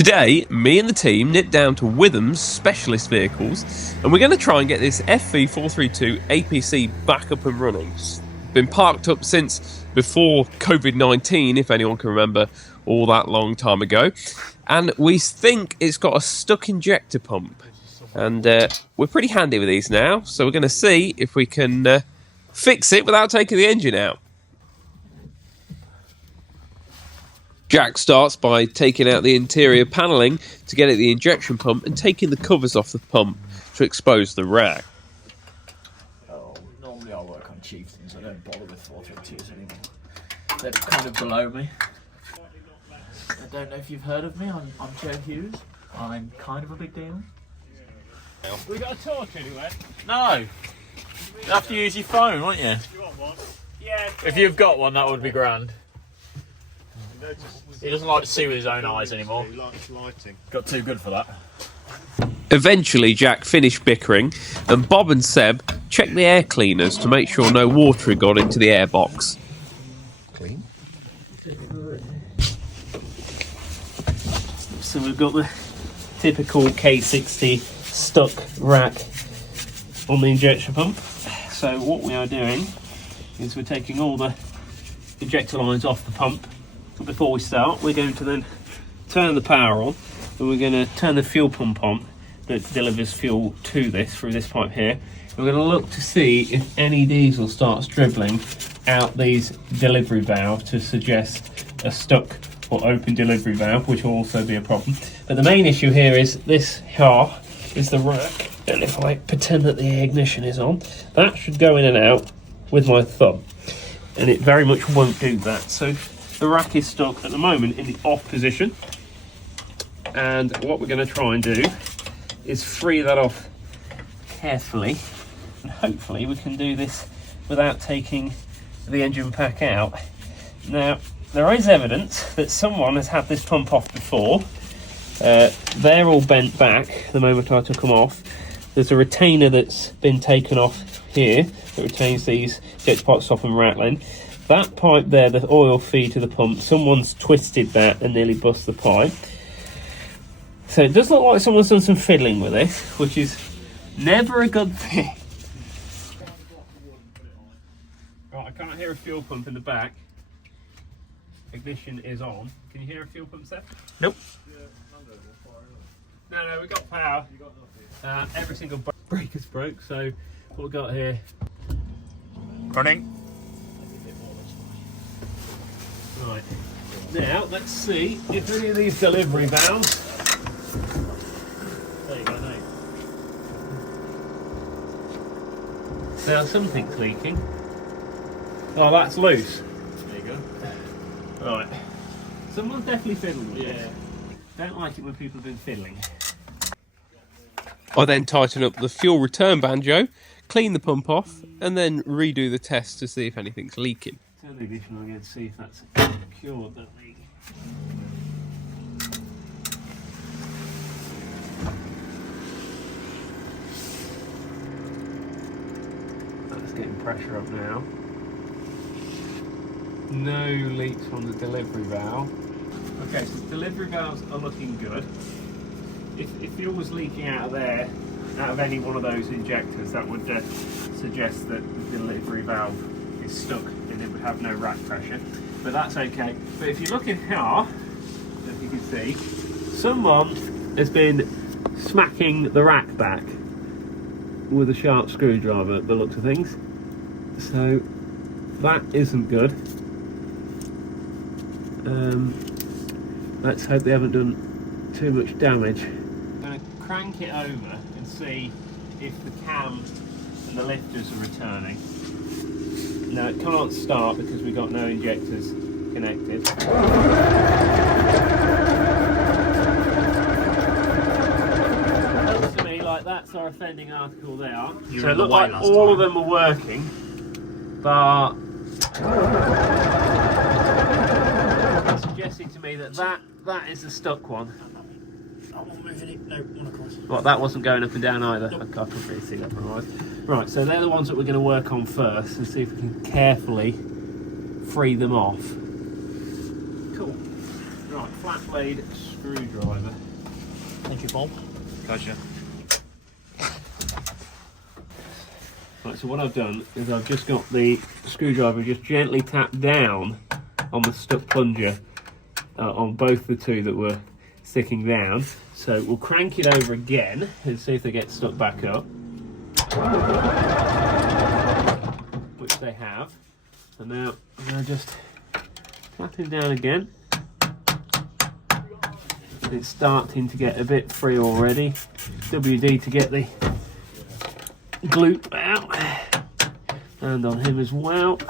Today, me and the team nipped down to Witham Specialist Vehicles and we're going to try and get this FV432 APC back up and running. It's been parked up since before COVID-19, if anyone can remember, all that long time ago. And we think it's got a stuck injector pump. And we're pretty handy with these now, so we're going to see if we can fix it without taking the engine out. Jack starts by taking out the interior panelling to get at the injection pump and taking the covers off the pump to expose the rack. Oh, normally I work on chieftains, I don't bother with 432s anymore. They're kind of below me. I don't know if you've heard of me, I'm Joe Hughes. I'm kind of a big deal. We got a torch anyway? No! You have to use your phone, won't you? You want one? Yeah. If you've got one, that would be grand. He doesn't like to see with his own eyes anymore. He likes lighting. Got too good for that. Eventually Jack finished bickering and Bob and Seb checked the air cleaners to make sure no water had got into the air box. Clean. So we've got the typical K60 stuck rack on the injection pump. So what we are doing is we're taking all the ejector lines off the pump. But before we start, we're going to then turn the power on and we're going to turn the fuel pump on that delivers fuel to this through this pipe here. We're going to look to see if any diesel starts dribbling out these delivery valves to suggest a stuck or open delivery valve, which will also be a problem. But the main issue here is this here is the rack, and if I pretend that the ignition is on, that should go in and out with my thumb, and it very much won't do that. So the rack is stuck at the moment in the off position, and what we're going to try and do is free that off carefully, and hopefully we can do this without taking the engine pack out. Now, there is evidence that someone has had this pump off before. They're all bent back the moment I took them off. There's a retainer that's been taken off here that retains these jet pot stop and rattling. That pipe there, the oil feed to the pump, someone's twisted that and nearly bust the pipe. So it does look like someone's done some fiddling with this, which is never a good thing. Right, I can't hear a fuel pump in the back. Ignition is on. Can you hear a fuel pump, Seth? Nope. No, we got power. Every single breaker's broke, so what we've got here. Running. Right. Now, let's see if any of these delivery valves. There you go, mate. Now, something's leaking. Oh, that's loose. There you go. Right. Someone's definitely fiddling with it. Don't like it when people have been fiddling. I then tighten up the fuel return banjo, clean the pump off, and then redo the test to see if anything's leaking. Turn the ignition on again to see if that's cured that leak. That's getting pressure up now. No leaks from the delivery valve. Okay, so the delivery valves are looking good. If fuel was leaking out of there, out of any one of those injectors, that would suggest that the delivery valve is stuck and it would have no rack pressure. But that's okay. But if you look in here, as you can see, someone has been smacking the rack back with a sharp screwdriver at the looks of things. So that isn't good. Let's hope they haven't done too much damage. I'm going to crank it over and see if the cam and the lifters are returning. No, it can't start because we've got no injectors connected. Looks to me like that's our offending article there. So it looked like all of them were working, but it's suggesting to me that that is the stuck one. I'm not moving it. No, one across. Well, that wasn't going up and down either. Nope. I can't really see that from right. Right, so they're the ones that we're going to work on first and see if we can carefully free them off. Cool. Right, flat blade screwdriver. Thank you, Bob. Gotcha. Right, so what I've done is I've just got the screwdriver just gently tapped down on the stuck plunger on both the two that were sticking down. So we'll crank it over again and see if they get stuck back up. Which they have. And now I'm going to just tap him down again. It's starting to get a bit free already. WD to get the gloop out. And on him as well.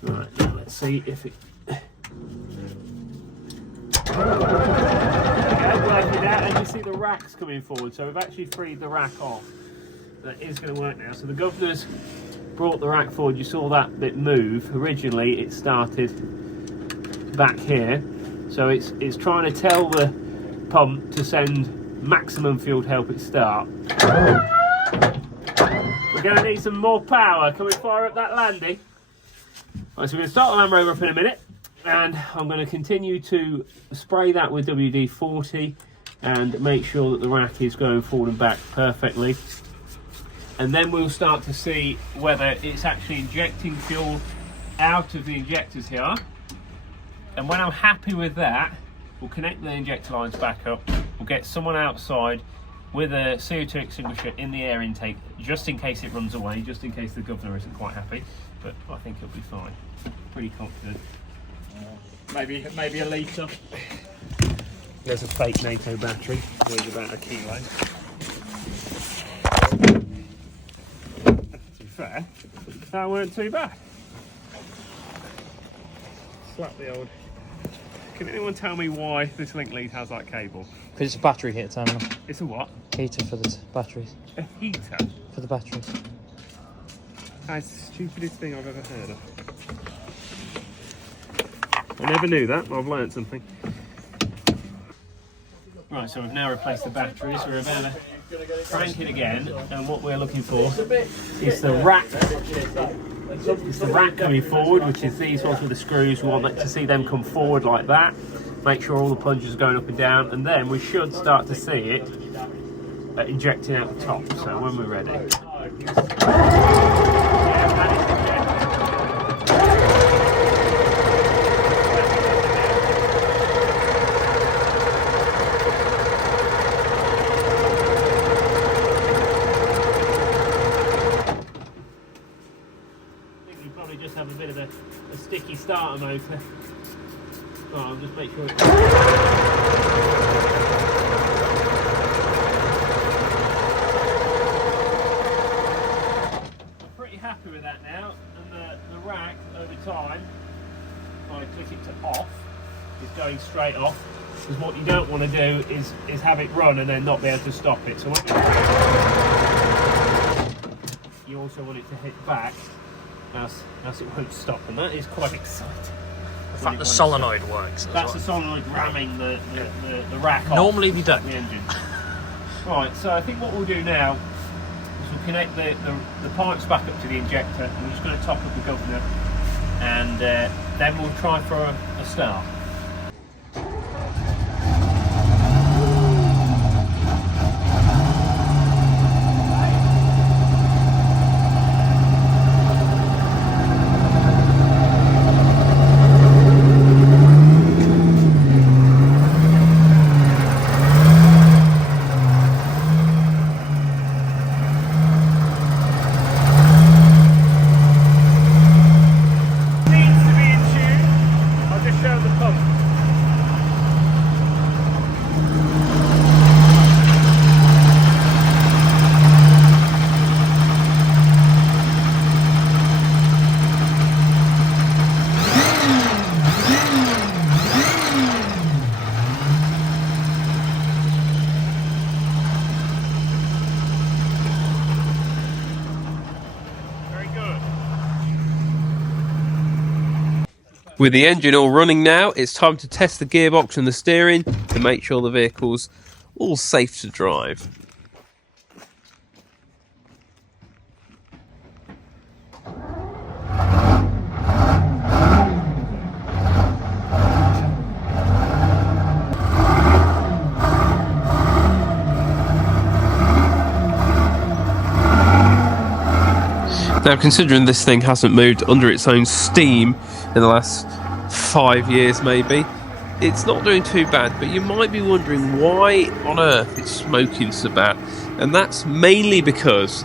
Right, now let's see if it... Working out, and you see the racks coming forward, so we've actually freed the rack off. That is going to work now. So the governor's brought the rack forward. You saw that bit move. Originally it started back here, so it's trying to tell the pump to send maximum fuel to help it start. We're going to need some more power. Can we fire up that landing? Right, so we're going to start the Land Rover up in a minute, and I'm going to continue to spray that with WD-40 and make sure that the rack is going forward and back perfectly. And then we'll start to see whether it's actually injecting fuel out of the injectors here. And when I'm happy with that, we'll connect the injector lines back up. We'll get someone outside with a CO2 extinguisher in the air intake, just in case it runs away, just in case the governor isn't quite happy. But I think it'll be fine. Pretty confident. Maybe a litre. There's a fake NATO battery, weighs about 1 kilo. To be fair, that weren't too bad. Slap the old... Can anyone tell me why this link lead has that cable? Because it's a battery heater terminal. It's a what? Heater for the batteries. A heater? For the batteries. That's the stupidest thing I've ever heard of. I never knew that, I've learned something. Right, so we've now replaced the batteries. We're about to crank it again, and what we're looking for is the rack. It's the rack coming forward, which is these ones with the screws. We want to see them come forward like that. Make sure all the plungers are going up and down, and then we should start to see it injecting out the top. So when we're ready. Just have a bit of a sticky starter motor. Oh, I'll just make sure it's... I'm pretty happy with that now, and the rack over time, if I click it to off, is going straight off, because what you don't want to do is have it run and then not be able to stop it. So you also want it to hit back, else it won't stop, and that is quite exciting. In fact, the solenoid works. That's the solenoid ramming the rack off. Normally you don't. The engine. Right, so I think what we'll do now is we'll connect the pipes back up to the injector, and we're just going to top up the governor, and then we'll try for a start. With the engine all running now, it's time to test the gearbox and the steering to make sure the vehicle's all safe to drive. Now, considering this thing hasn't moved under its own steam in the last 5 years maybe, it's not doing too bad, but you might be wondering why on earth it's smoking so bad. And that's mainly because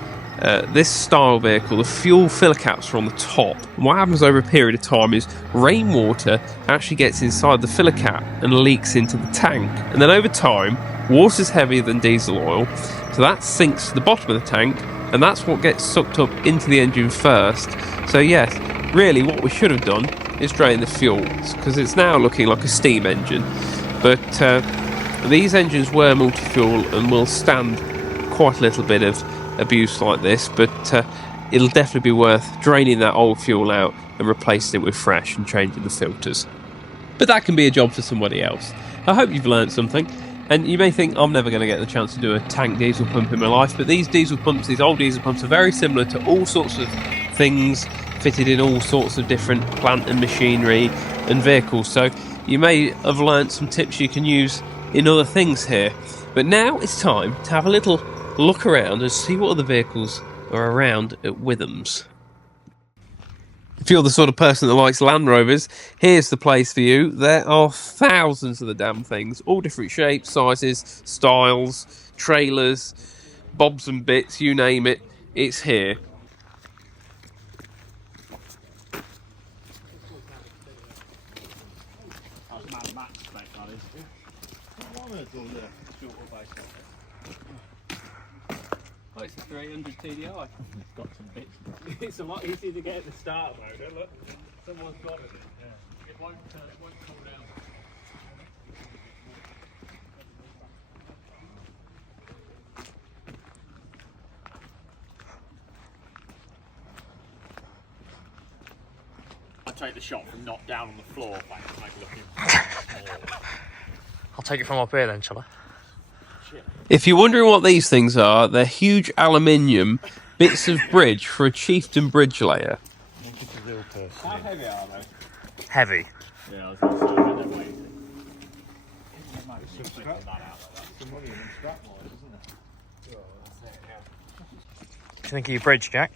this style vehicle, the fuel filler caps are on the top. And what happens over a period of time is rainwater actually gets inside the filler cap and leaks into the tank. And then over time, water's heavier than diesel oil, so that sinks to the bottom of the tank, and that's what gets sucked up into the engine first. So yes, really what we should have done is drain the fuel, because it's now looking like a steam engine. But these engines were multi-fuel and will stand quite a little bit of abuse like this, but it'll definitely be worth draining that old fuel out and replacing it with fresh and changing the filters. But that can be a job for somebody else. I hope you've learned something. And you may think, I'm never going to get the chance to do a tank diesel pump in my life, but these diesel pumps, these old diesel pumps, are very similar to all sorts of things fitted in all sorts of different plant and machinery and vehicles. So you may have learnt some tips you can use in other things here. But now it's time to have a little look around and see what other vehicles are around at Witham's. If you're the sort of person that likes Land Rovers, here's the place for you. There are thousands of the damn things, all different shapes, sizes, styles, trailers, bobs and bits, you name it, it's here. Oh, it's a 300 TDI. It's got some bits. It's a lot easier to get at the start motor, look. Someone's got it. Yeah. It won't cool down. I take the shot from not down on the floor, thanks to make it looking small. I'll take it from up here then, shall I? If you're wondering what these things are, they're huge aluminium bits of bridge for a chieftain bridge layer. How heavy are they? Heavy. Yeah, I was going to say, they're weighty. Some strap that out like that. Some money in them strap wires, isn't there? What do you think of your bridge, Jack?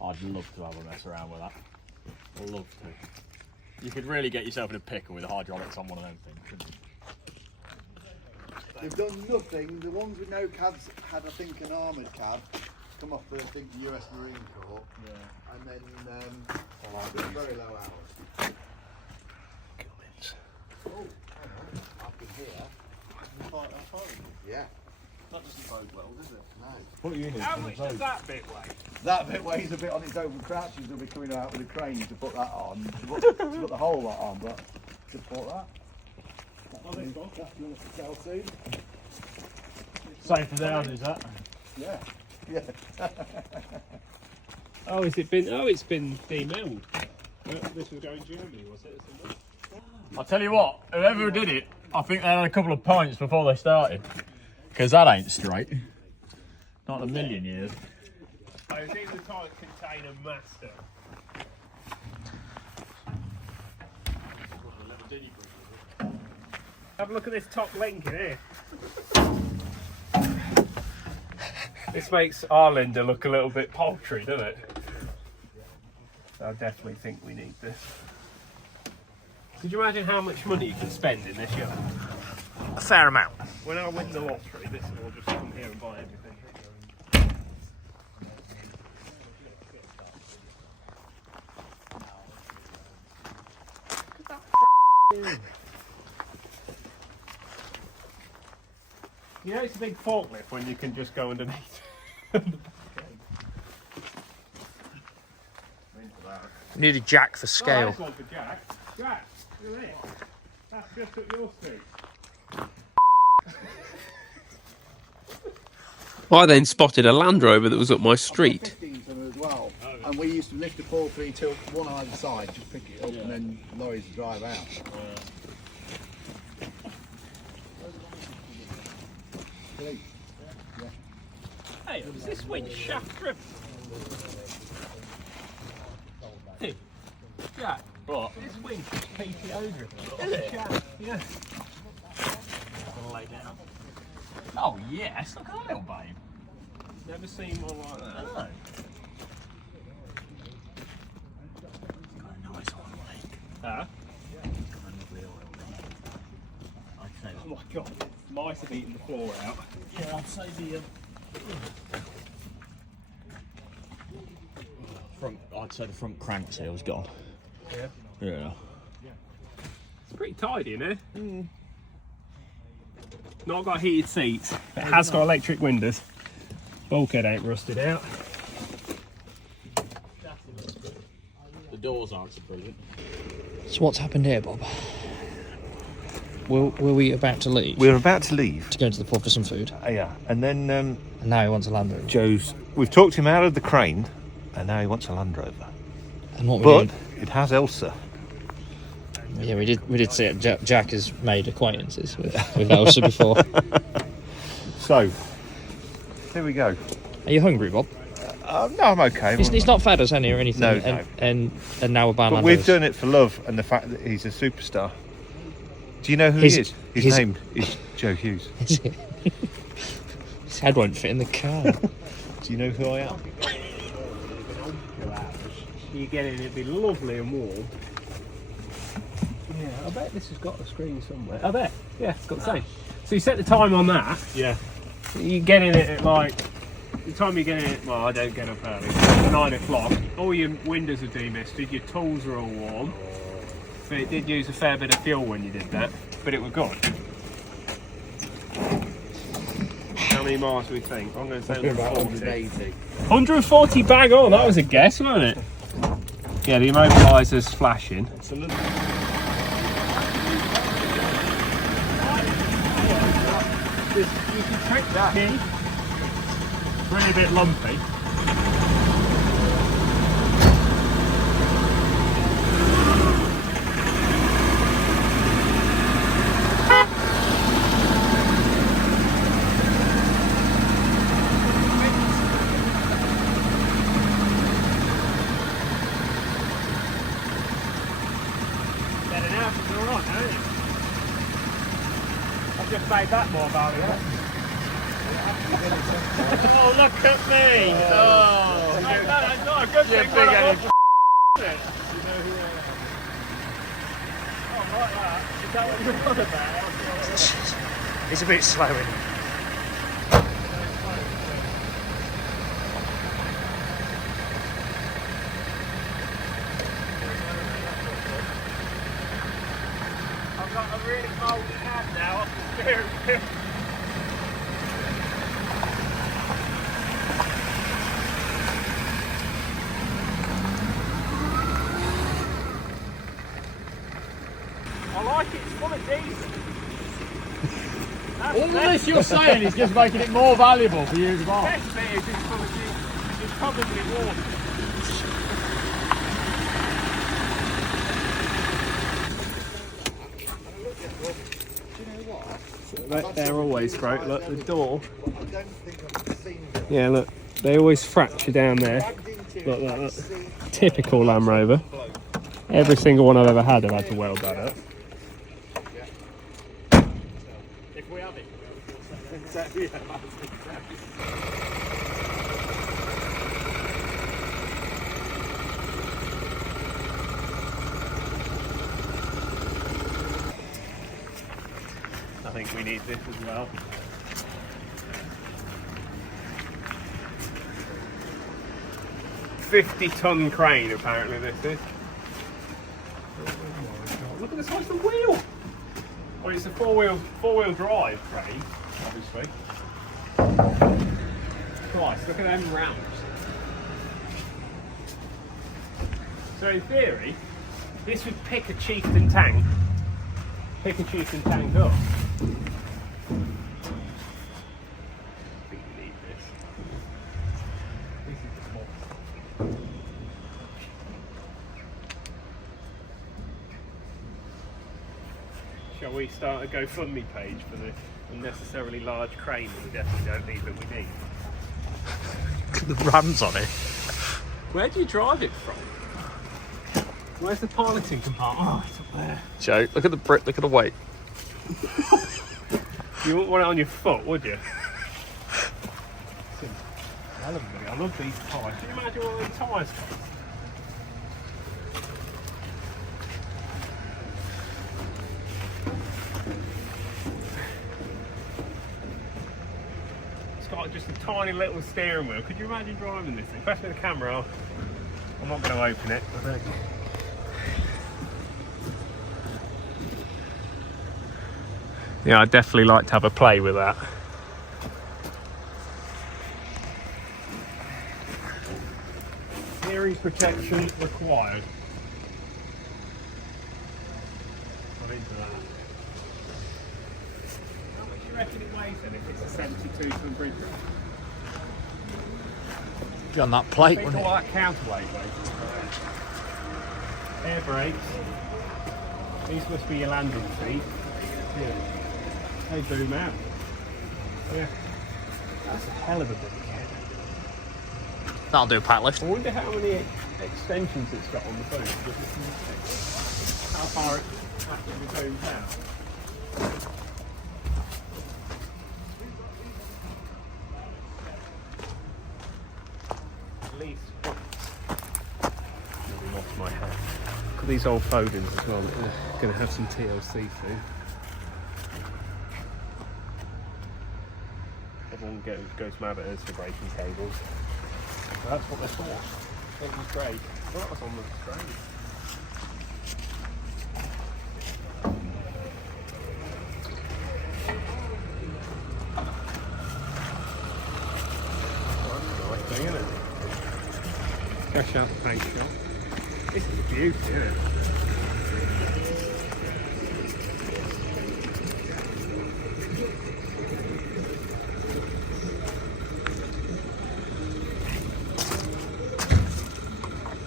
I'd love to have a mess around with that. I'd love to. You could really get yourself in a pickle with the hydraulics on one of them things, couldn't you? They've done nothing. The ones with no cabs had, I think, an armoured cab come off the, I think, the US Marine Corps. Yeah. And then very low hours. Oh, hang on. Up in here. Yeah. That doesn't bode well, does it? No. What are you in? How much does that bit weigh? That bit weighs a bit on its own crouches. They'll be coming out with a crane to put that on. To put the whole lot on, but to put that. That's going to sell soon. Same for theirs, is that? Yeah. Yeah. Oh, has it been? Oh, it's been demilled. This was going to Germany, was it? I'll tell you what, whoever did it, I think they had a couple of pints before they started. Because that ain't straight. Not in a million years. I think the type container master. Have a look at this top link in here. This makes our Linda look a little bit paltry, doesn't it? I definitely think we need this. Could you imagine how much money you can spend in this yard? A fair amount. When I win the lottery, this will just come here and buy everything. Look at that. You know it's a big forklift when you can just go underneath. Need a jack for Oh, scale. there's one for Jack. Jack, look at this. That's just up your street. I then spotted a Land Rover that was up my street. 15 ton as well. And we used to lift the 4-3 tilt one either side, just pick it up and then lorries drive out. Hey, is this winch shaft driven? Hey, Jack, But this winch is PTO driven. Is it? Shaft, yeah. lay down. Oh yes, look at that little babe. Never seen one like that. No. Got a nice oil leg. Huh? Got a lovely oil leg. I'd say. Oh my god, mice have eaten the floor out. Yeah, I'd say the front. I'd say the front crank seal's gone. Yeah. Yeah. It's pretty tidy in here. Not got heated seats. It has got electric windows. Bulkhead ain't rusted out. The doors aren't so brilliant. So what's happened here, Bob? Were we about to leave? We're about to leave. To go to the pub for some food. Yeah, and then And now he wants a Land Rover. we've talked him out of the crane, and now he wants a Land Rover. And what we But did, it has Elsa. yeah, we did see it. Jack has made acquaintances with Elsa before. So, here we go. Are you hungry, Bob? No, I'm okay. He's not fed us any or anything. No, and now we're buying But Land we've Rovers. done it for love and the fact that he's a superstar. Do you know who His- he is? His his- name is Joe Hughes. His head won't fit in the car. Do you know who I am? You get in, it'd be lovely and warm. Yeah, I bet this has got a screen somewhere. I bet. Yeah, it's got the same. So you set the time on that. Yeah. You get in it at like, the time you get in it, well, I don't get up early, 9 o'clock. All your windows are demisted, your tools are all warm. But it did use a fair bit of fuel when you did that, but it was good. How many miles do we think? I'm going to say 140. 140 bang on, that was a guess, wasn't it? Yeah, the immobiliser's flashing. It's a little... You can trick that. It's really a bit lumpy. Getting out is all right, ain't it? I've just made that more valuable. Oh, look at me! Oh, that's not a good thing when I'm on it. Oh, like that. Is that what you're on about? He's a bit slow in. I've got a really mouldy hand now off the steering wheel. I like it, it's full of diesel. All this you're saying is just making it more valuable for you to buy. Best bit is it's full of diesel. It's probably water. They're always great. Look, the door. Yeah, look, they always fracture down there. Look, look. Typical Land Rover. Every single one I've ever had, I've had to weld that up. If we have it. I think we need this as well. $50-ton crane, apparently this is. Oh my God. Look at the size of the wheel. Well, it's a four-wheel drive crane, obviously. Christ, look at them ramps. So in theory, this would pick a chieftain tank. Pick a chieftain tank up. I think we need this. This is the box. Shall we start a GoFundMe page for the unnecessarily large crane that we definitely don't need but we need? Look at the rams on it. Where do you drive it from? Where's the piloting compartment? Oh, it's up there. Joe, look at the brick, look at the weight. You wouldn't want it on your foot, would you? hell of a video. I love these tyres. Can you imagine what these tyres cost? It's got just a tiny little steering wheel. Could you imagine driving this thing? Especially the camera off. I'm not going to open it. I think. Yeah, I'd definitely like to have a play with that. Hearing protection required. Not into that. How much do you reckon it weighs then if it's a 72 ton bridge rail? Be on that plate, Think wouldn't all it? that counterweight weight. Air brakes. These must be your landing feet. Yeah. They boom out. Yeah. That's a hell of a bit. That'll do a pack lift. I wonder how many extensions it's got on the boom. How far it actually booms out. At least. Nearly lost my head. Look at these old foldings as well. They're going to have some TLC soon. Everyone goes mad at us for breaking cables. So that's what they're for. That was great. Well, that was on the screen. Well, that's a nice thing, isn't it? Fresh out the paint shop. This is a beauty, isn't it?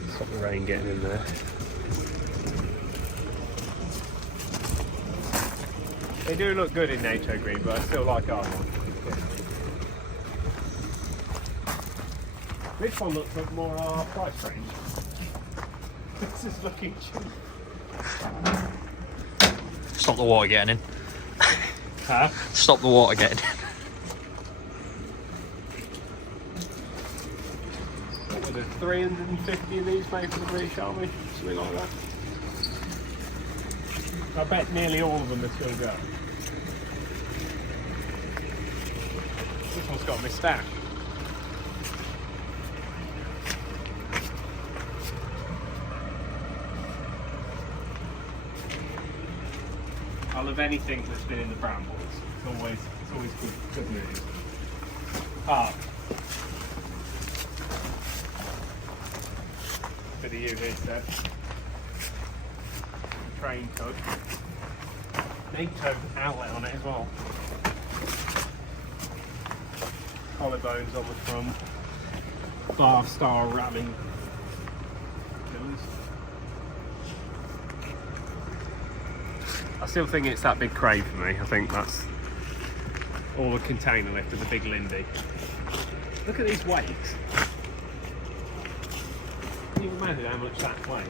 Stop the rain getting in there. They do look good in NATO green, but I still like our one. This one looks like more our price range. This is looking cheap. Stop the water getting in. Huh? Stop the water getting in. What was it, 350 of these made for the British Army? Something like that. I bet nearly all of them are still go. This one's got me stacked. I love anything that's been in the brambles. It's always good news. Ah. Bit of UV there. Train code. NATO outlet on it as well. Collarbones on the front. Bar star ramming. I still think it's that big crane for me. I think that's all the container lift of the big Lindy. Look at these weights. Can you imagine how much that weighs?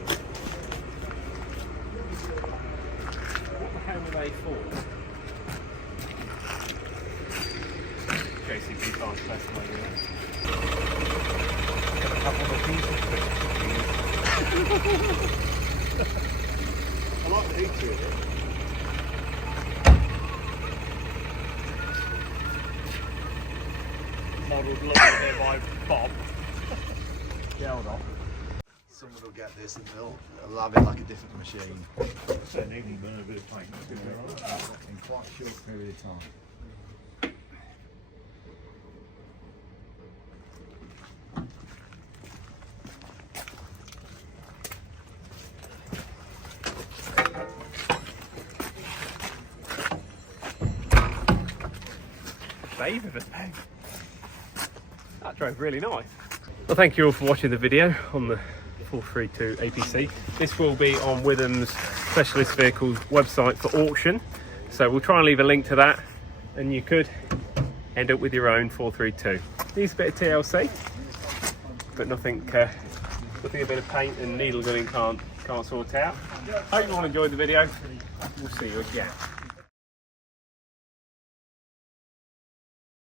What the hell are they for? JCB can't specify that. Got a couple of pieces. I like the heat to it. Modelled look here by Bob. Yeah, hold on. Someone will get this and they'll have it like a different machine. So they can burn a bit of paint. In quite a short period of time. Favour the pen. That drove really nice. Well, thank you all for watching the video on the 432 APC. This will be on Witham's Specialist Vehicles website for auction. So we'll try and leave a link to that and you could end up with your own 432. Needs a bit of TLC, but nothing a bit of paint and needle gunning can't sort out. Hope you all enjoyed the video. We'll see you again.